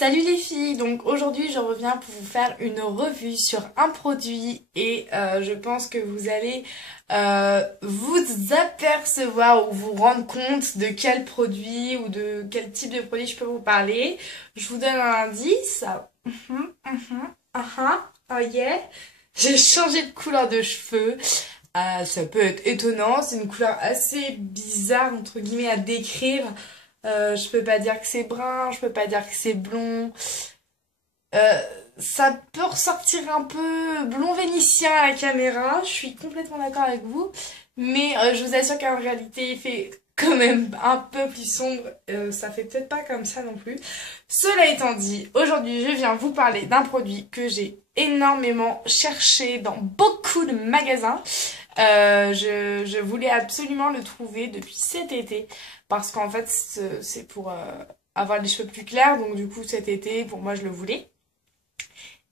Salut les filles, donc aujourd'hui je reviens pour vous faire une revue sur un produit et je pense que vous allez vous apercevoir ou vous rendre compte de quel produit ou de quel type de produit je peux vous parler. Je vous donne un indice. Oh yeah. J'ai changé de couleur de cheveux. Ça peut être étonnant, c'est une couleur assez bizarre entre guillemets à décrire. Je peux pas dire que c'est brun, je peux pas dire que c'est blond. Euh, Ça peut ressortir un peu blond vénitien à la caméra, je suis complètement d'accord avec vous. Mais je vous assure qu'en réalité, il fait quand même un peu plus sombre. Ça fait peut-être pas comme ça non plus. Cela étant dit, aujourd'hui, je viens vous parler d'un produit que j'ai énormément cherché dans beaucoup de magasins. Je voulais absolument le trouver depuis cet été parce qu'en fait c'est pour avoir les cheveux plus clairs, donc du coup cet été pour moi je le voulais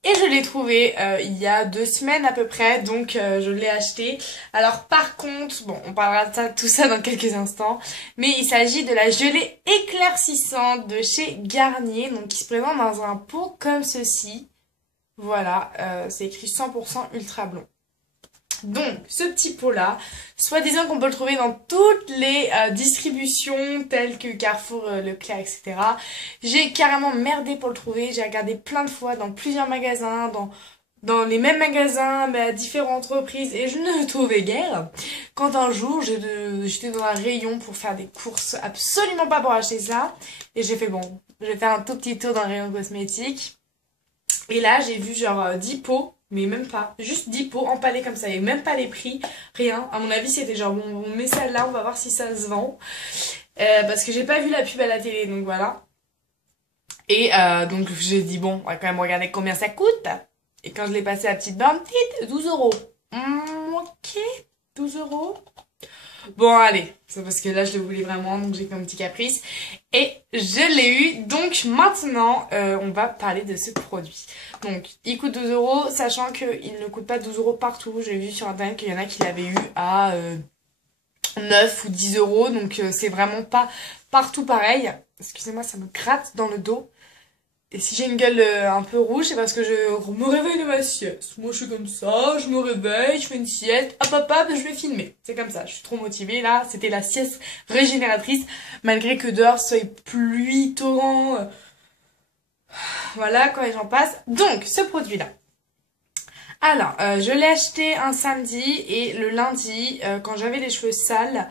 et je l'ai trouvé il y a 2 semaines à peu près, donc je l'ai acheté. Alors par contre, bon, on parlera de tout ça dans quelques instants, mais il s'agit de la gelée éclaircissante de chez Garnier, donc qui se présente dans un pot comme ceci. Voilà, c'est écrit 100% ultra blond. Donc, ce petit pot-là, soi-disant qu'on peut le trouver dans toutes les distributions telles que Carrefour, Leclerc, etc. J'ai carrément merdé pour le trouver. J'ai regardé plein de fois dans plusieurs magasins, dans les mêmes magasins, mais à différentes reprises, et je ne le trouvais guère. Quand un jour, j'étais dans un rayon pour faire des courses, absolument pas pour acheter ça, et j'ai fait bon, je vais faire un tout petit tour dans le rayon cosmétique. Et là, j'ai vu genre 10 pots, mais même pas. Juste 10 pots empalés comme ça. Et même pas les prix, rien. À mon avis, c'était genre, bon, on met ça là, on va voir si ça se vend. Parce que j'ai pas vu la pub à la télé, donc voilà. Et donc j'ai dit, bon, on va quand même regarder combien ça coûte. Et quand je l'ai passé à la petite borne, 12 euros. Ok, 12 euros. Bon, allez, c'est parce que là, je le voulais vraiment, donc j'ai fait un petit caprice. Et je l'ai eu, donc maintenant, on va parler de ce produit. Donc, il coûte 12 euros, sachant qu'il ne coûte pas 12 euros partout. J'ai vu sur internet qu'il y en a qui l'avaient eu à 9 ou 10 euros, donc c'est vraiment pas partout pareil. Excusez-moi, ça me gratte dans le dos. Et si j'ai une gueule un peu rouge, c'est parce que je me réveille de ma sieste. Moi, je suis comme ça, je me réveille, je fais une sieste, hop hop hop, je vais filmer. C'est comme ça, je suis trop motivée là. C'était la sieste régénératrice, malgré que dehors soit pluie, torrent, voilà, quoi, et j'en passe. Donc, ce produit-là. Alors, je l'ai acheté un samedi et le lundi, quand j'avais les cheveux sales,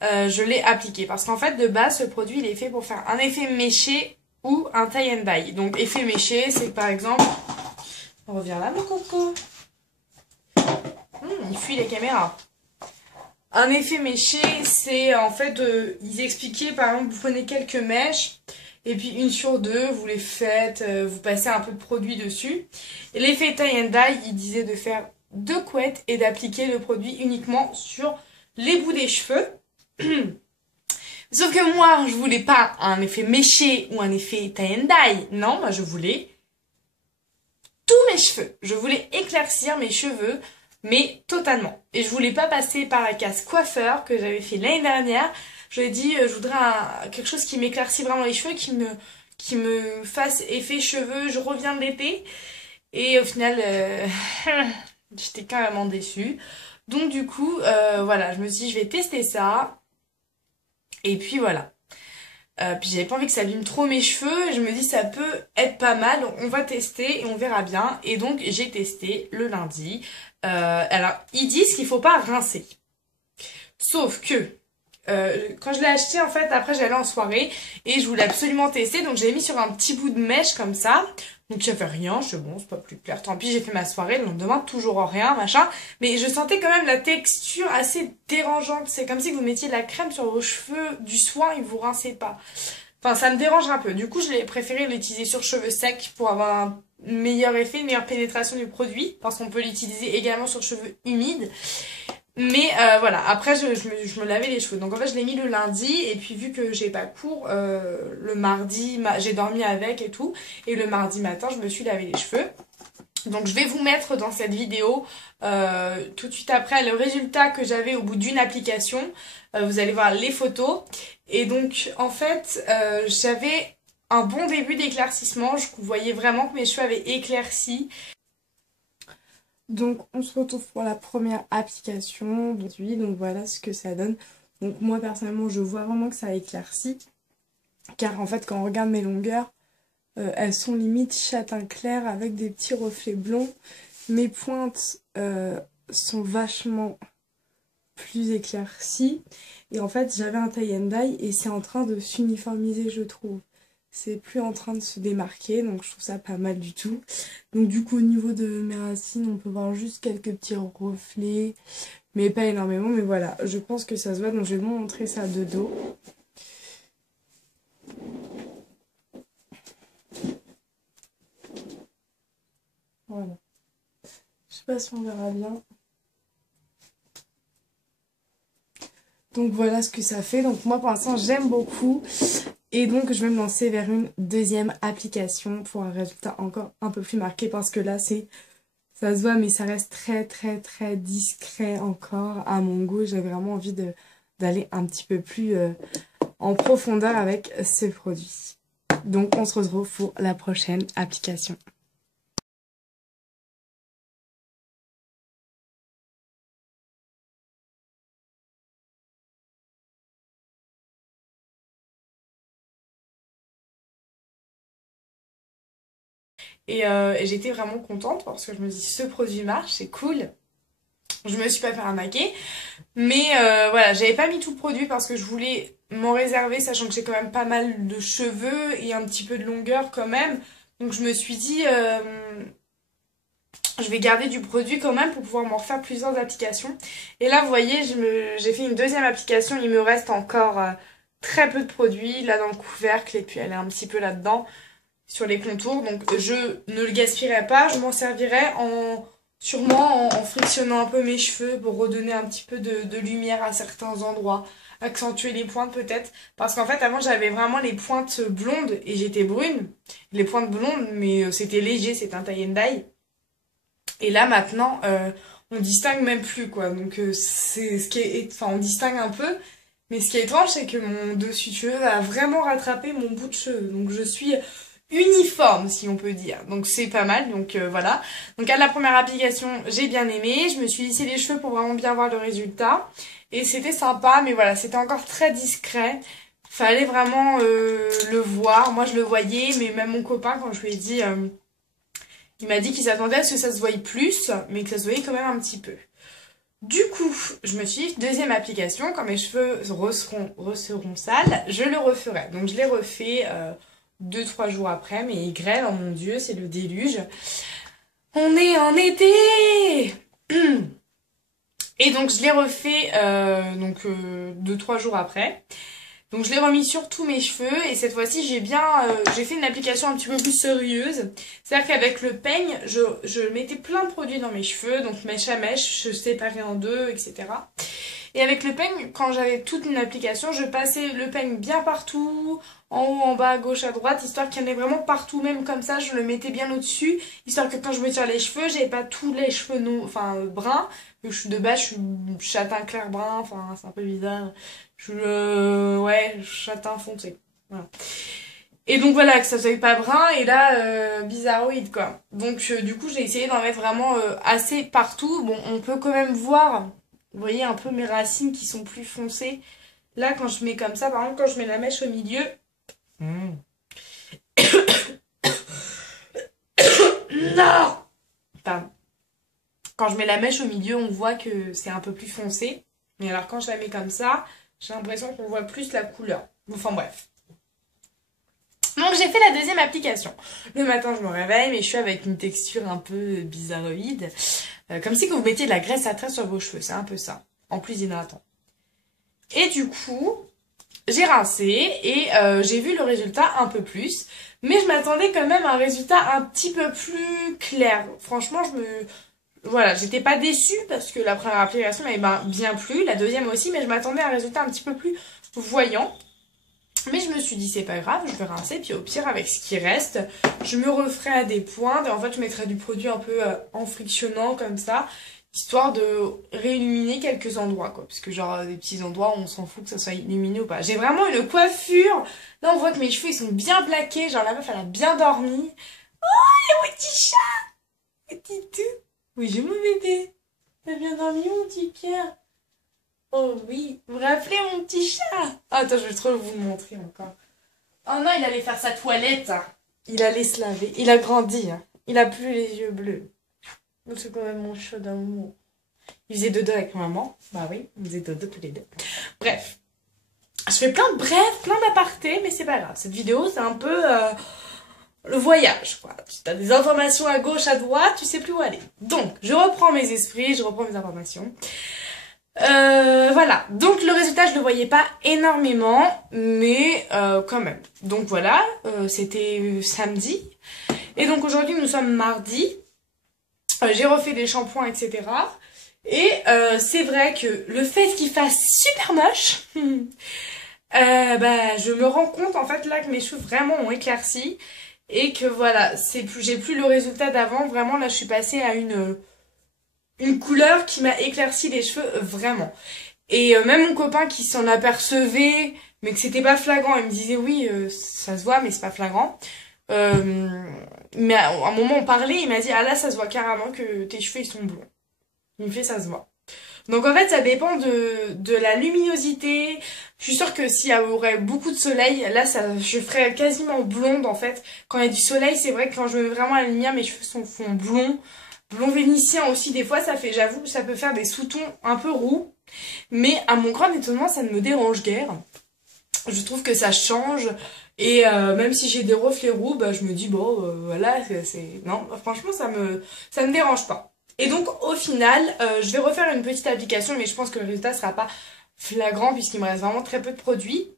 je l'ai appliqué. Parce qu'en fait, de base, ce produit, il est fait pour faire un effet méché ou un tie and dye. Donc effet méché, c'est par exemple... On revient là, mon coco. Il fuit les caméras. Un effet méché, c'est en fait... ils expliquaient, par exemple, vous prenez quelques mèches, et puis une sur deux, vous les faites, vous passez un peu de produit dessus. Et l'effet tie and dye, il disait de faire 2 couettes et d'appliquer le produit uniquement sur les bouts des cheveux. Sauf que moi, je voulais pas un effet méché ou un effet tie and dye. Non, moi je voulais tous mes cheveux. Je voulais éclaircir mes cheveux, mais totalement. Et je voulais pas passer par la case coiffeur que j'avais fait l'année dernière. Je lui ai dit, je voudrais quelque chose qui m'éclaircit vraiment les cheveux, qui me fasse effet cheveux. Je reviens de l'été. Et au final, j'étais carrément déçue. Donc du coup, voilà, je me suis dit, je vais tester ça. Et puis voilà. Puis j'avais pas envie que ça abîme trop mes cheveux. Et je me dis ça peut être pas mal. On va tester et on verra bien. Et donc j'ai testé le lundi. Alors ils disent qu'il faut pas rincer. Sauf que quand je l'ai acheté en fait après j'allais en soirée et je voulais absolument tester. Donc j'ai mis sur un petit bout de mèche comme ça. Donc il n'y avait rien, je suis bon, c'est pas plus clair. Tant pis, j'ai fait ma soirée, le lendemain, toujours rien, machin. Mais je sentais quand même la texture assez dérangeante. C'est comme si vous mettiez de la crème sur vos cheveux, du soin et vous rincez pas. Enfin, ça me dérange un peu. Du coup, je l'ai préféré l'utiliser sur cheveux secs pour avoir un meilleur effet, une meilleure pénétration du produit. Parce qu'on peut l'utiliser également sur cheveux humides. Mais voilà, après je me lavais les cheveux. Donc en fait je l'ai mis le lundi et puis vu que j'ai pas cours, le mardi j'ai dormi avec et tout. Et le mardi matin je me suis lavé les cheveux. Donc je vais vous mettre dans cette vidéo tout de suite après le résultat que j'avais au bout d'une application. Vous allez voir les photos. Et donc en fait j'avais un bon début d'éclaircissement. Je voyais vraiment que mes cheveux avaient éclairci. Donc on se retrouve pour la première application d'aujourd'hui. Donc voilà ce que ça donne. Donc moi personnellement je vois vraiment que ça éclaircit. Car en fait quand on regarde mes longueurs, elles sont limite châtain clair avec des petits reflets blonds. Mes pointes sont vachement plus éclaircies. Et en fait j'avais un tie and dye et c'est en train de s'uniformiser je trouve. C'est plus en train de se démarquer, donc je trouve ça pas mal du tout. Donc du coup au niveau de mes racines, on peut voir juste quelques petits reflets, mais pas énormément. Mais voilà, je pense que ça se voit, donc je vais vous montrer ça de dos. Voilà. Je sais pas si on verra bien. Donc voilà ce que ça fait. Donc moi pour l'instant j'aime beaucoup. Et donc je vais me lancer vers une deuxième application pour un résultat encore un peu plus marqué. Parce que là ça se voit mais ça reste très discret encore à mon goût. J'ai vraiment envie d'aller un petit peu plus en profondeur avec ce produit. Donc on se retrouve pour la prochaine application. Et j'étais vraiment contente parce que je me dis ce produit marche, c'est cool. Je me suis pas fait arnaquer. Mais voilà, j'avais pas mis tout le produit parce que je voulais m'en réserver, sachant que j'ai quand même pas mal de cheveux et un petit peu de longueur quand même. Donc je me suis dit, je vais garder du produit quand même pour pouvoir m'en refaire plusieurs applications. Et là, vous voyez, j'ai fait une deuxième application. Il me reste encore très peu de produits là dans le couvercle et puis elle est un petit peu là-dedans sur les contours. Donc je ne le gaspillerai pas, je m'en servirai sûrement en frictionnant un peu mes cheveux pour redonner un petit peu de lumière à certains endroits, accentuer les pointes peut-être. Parce qu'en fait avant j'avais vraiment les pointes blondes et j'étais brune. Les pointes blondes mais c'était léger, c'était un tie and dye. Et là maintenant on distingue même plus quoi. Donc c'est ce qui est, enfin on distingue un peu. Mais ce qui est étrange c'est que mon dessus de cheveux a vraiment rattrapé mon bout de cheveux. Donc je suis uniforme si on peut dire, donc c'est pas mal. Donc voilà, donc à la première application j'ai bien aimé, je me suis lissé les cheveux pour vraiment bien voir le résultat et c'était sympa, mais voilà, c'était encore très discret, fallait vraiment le voir. Moi je le voyais, mais même mon copain quand je lui ai dit il m'a dit qu'il s'attendait à ce que ça se voyait plus, mais que ça se voyait quand même un petit peu. Du coup, je me suis dit, deuxième application, quand mes cheveux seront sales, je le referai. Donc je l'ai refait 2-3 jours après, mais il grêle, oh mon dieu, c'est le déluge. On est en été. Et donc je l'ai refait 2-3 jours après. Donc je l'ai remis sur tous mes cheveux et cette fois-ci j'ai fait une application un petit peu plus sérieuse. C'est-à-dire qu'avec le peigne, je mettais plein de produits dans mes cheveux, donc mèche à mèche, je séparais en deux, etc. Et avec le peigne, quand j'avais toute une application, je passais le peigne bien partout, en haut, en bas, à gauche, à droite, histoire qu'il y en ait vraiment partout, même comme ça, je le mettais bien au-dessus, histoire que quand je me tire les cheveux, j'avais pas tous les cheveux bruns, vu que je suis de base, je suis châtain clair brun, enfin c'est un peu bizarre, ouais, châtain foncé, voilà. Et donc voilà, que ça soit pas brun, et là, bizarroïde quoi. Donc du coup, j'ai essayé d'en mettre vraiment assez partout. Bon, on peut quand même voir, vous voyez un peu mes racines qui sont plus foncées. Là, quand je mets comme ça, par exemple, quand je mets la mèche au milieu... Non! Pardon. Quand je mets la mèche au milieu, on voit que c'est un peu plus foncé. Mais alors quand je la mets comme ça, j'ai l'impression qu'on voit plus la couleur. Enfin bref. Donc j'ai fait la deuxième application. Le matin, je me réveille, mes cheveux avec une texture un peu bizarroïde. Comme si vous mettiez de la graisse à traits sur vos cheveux. C'est un peu ça. En plus hydratant. Et du coup, j'ai rincé et j'ai vu le résultat un peu plus. Mais je m'attendais quand même à un résultat un petit peu plus clair. Franchement, voilà, j'étais pas déçue parce que la première application m'avait bien plu. La deuxième aussi, mais je m'attendais à un résultat un petit peu plus voyant. Mais je me suis dit, c'est pas grave, je vais rincer. Puis au pire, avec ce qui reste, je me referai à des pointes. Et en fait, je mettrai du produit un peu en frictionnant comme ça. histoire de réilluminer quelques endroits, quoi. Parce que genre, des petits endroits où on s'en fout que ça soit illuminé ou pas. J'ai vraiment une coiffure. Là, on voit que mes cheveux, ils sont bien plaqués. Genre, la meuf, elle a bien dormi. Oh, mon petit chat! Petit tout. Oui, j'ai mon bébé. T'as bien dormi, mon petit Pierre? Oh oui, vous vous rappelez mon petit chat? Ah, attends, je vais trop vous le montrer encore. Oh non, il allait faire sa toilette. Il allait se laver. Il a grandi. Hein. Il a plus les yeux bleus. C'est quand même mon chat d'amour. Il faisait dodo avec maman. Bah oui, on faisait dodo tous les deux. Bref. Je fais plein de brefs, plein d'apartés, mais c'est pas grave. Cette vidéo, c'est un peu le voyage, quoi. Tu as des informations à gauche, à droite, tu sais plus où aller. Donc, je reprends mes esprits, je reprends mes informations. Voilà, donc le résultat je le voyais pas énormément, mais quand même. Donc voilà, c'était samedi. Et donc aujourd'hui nous sommes mardi. J'ai refait des shampoings, etc. Et c'est vrai que le fait qu'il fasse super moche, bah, je me rends compte en fait là que mes cheveux vraiment ont éclairci. Et que voilà, j'ai plus le résultat d'avant. Vraiment là je suis passée à une couleur qui m'a éclairci les cheveux vraiment. Et même mon copain qui s'en apercevait, mais que c'était pas flagrant, il me disait oui, ça se voit, mais c'est pas flagrant. Mais à un moment on parlait, il m'a dit ah là ça se voit carrément que tes cheveux ils sont blonds. Il me fait ça se voit. Donc en fait ça dépend de la luminosité. Je suis sûre que s'il y aurait beaucoup de soleil, là je ferais quasiment blonde en fait. Quand il y a du soleil, c'est vrai que quand je me mets vraiment à la lumière, mes cheveux font blond. Blond vénitien aussi, des fois, j'avoue, ça peut faire des sous-tons un peu roux. Mais à mon grand étonnement, ça ne me dérange guère. Je trouve que ça change. Et même si j'ai des reflets roux, bah, je me dis, bon, voilà, non, franchement, ça me dérange pas. Et donc, au final, je vais refaire une petite application, mais je pense que le résultat sera pas flagrant, puisqu'il me reste vraiment très peu de produits.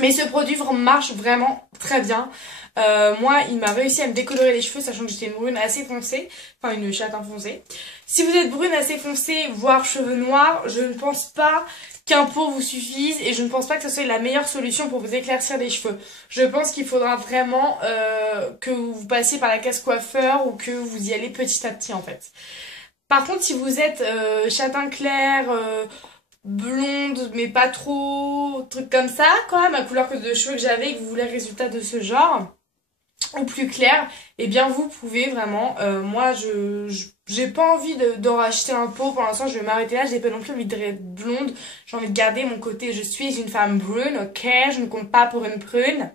Mais ce produit marche vraiment très bien. Moi, il m'a réussi à me décolorer les cheveux, sachant que j'étais une brune assez foncée. Enfin, une châtain foncée. Si vous êtes brune assez foncée, voire cheveux noirs, je ne pense pas qu'un pot vous suffise. Et je ne pense pas que ce soit la meilleure solution pour vous éclaircir les cheveux. Je pense qu'il faudra vraiment que vous passiez par la case coiffeur ou que vous y allez petit à petit, en fait. Par contre, si vous êtes châtain clair... blonde mais pas trop truc comme ça quoi, ma couleur de cheveux que j'avais et que vous voulez résultat de ce genre ou plus clair, et eh bien vous pouvez vraiment moi j'ai pas envie d'en racheter un pot pour l'instant, je vais m'arrêter là, j'ai pas non plus envie d'être blonde, j'ai envie de garder mon côté je suis une femme brune, ok, je ne compte pas pour une prune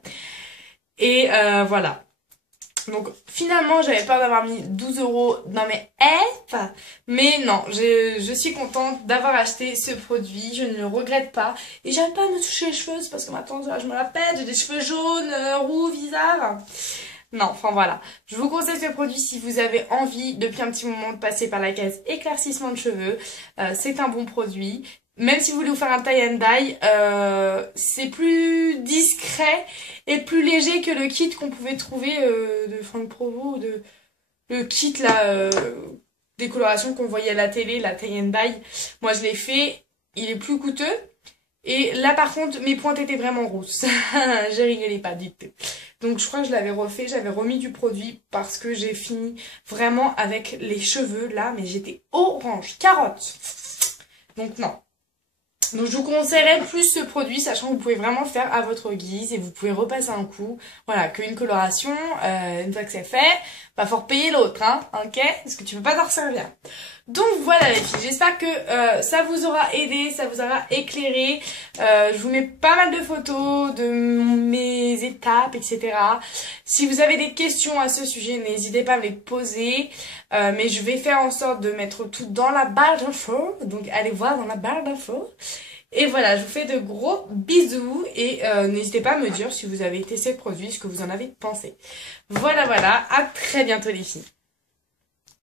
et voilà. Donc finalement j'avais peur d'avoir mis 12 € dans mes F, mais non, je suis contente d'avoir acheté ce produit, je ne le regrette pas. Et j'arrête pas à me toucher les cheveux, c'est parce que maintenant je me la pète, j'ai des cheveux jaunes, roux, bizarres. Non, enfin voilà. Je vous conseille ce produit si vous avez envie depuis un petit moment de passer par la case éclaircissement de cheveux. C'est un bon produit. Même si vous voulez vous faire un tie and dye, c'est plus discret et plus léger que le kit qu'on pouvait trouver de Franck Provo, de le kit là décoloration qu'on voyait à la télé, la tie and dye. Moi je l'ai fait, il est plus coûteux. Et là par contre mes pointes étaient vraiment rousses. Je rigolais pas du tout. Donc je crois que je l'avais refait, j'avais remis du produit parce que j'ai fini vraiment avec les cheveux là, mais j'étais orange, carotte. Donc non. Donc je vous conseillerais plus ce produit, sachant que vous pouvez vraiment le faire à votre guise et vous pouvez repasser un coup. Voilà, qu'une coloration, une fois que c'est fait, va falloir payer l'autre, hein, ok? Parce que tu peux pas t'en servir. Donc voilà les filles, j'espère que ça vous aura aidé, ça vous aura éclairé. Je vous mets pas mal de photos de mes étapes, etc. Si vous avez des questions à ce sujet, n'hésitez pas à me les poser. Mais je vais faire en sorte de mettre tout dans la barre d'infos. Donc allez voir dans la barre d'infos. Et voilà, je vous fais de gros bisous. Et n'hésitez pas à me dire si vous avez testé le produit, ce que vous en avez pensé. Voilà, à très bientôt les filles.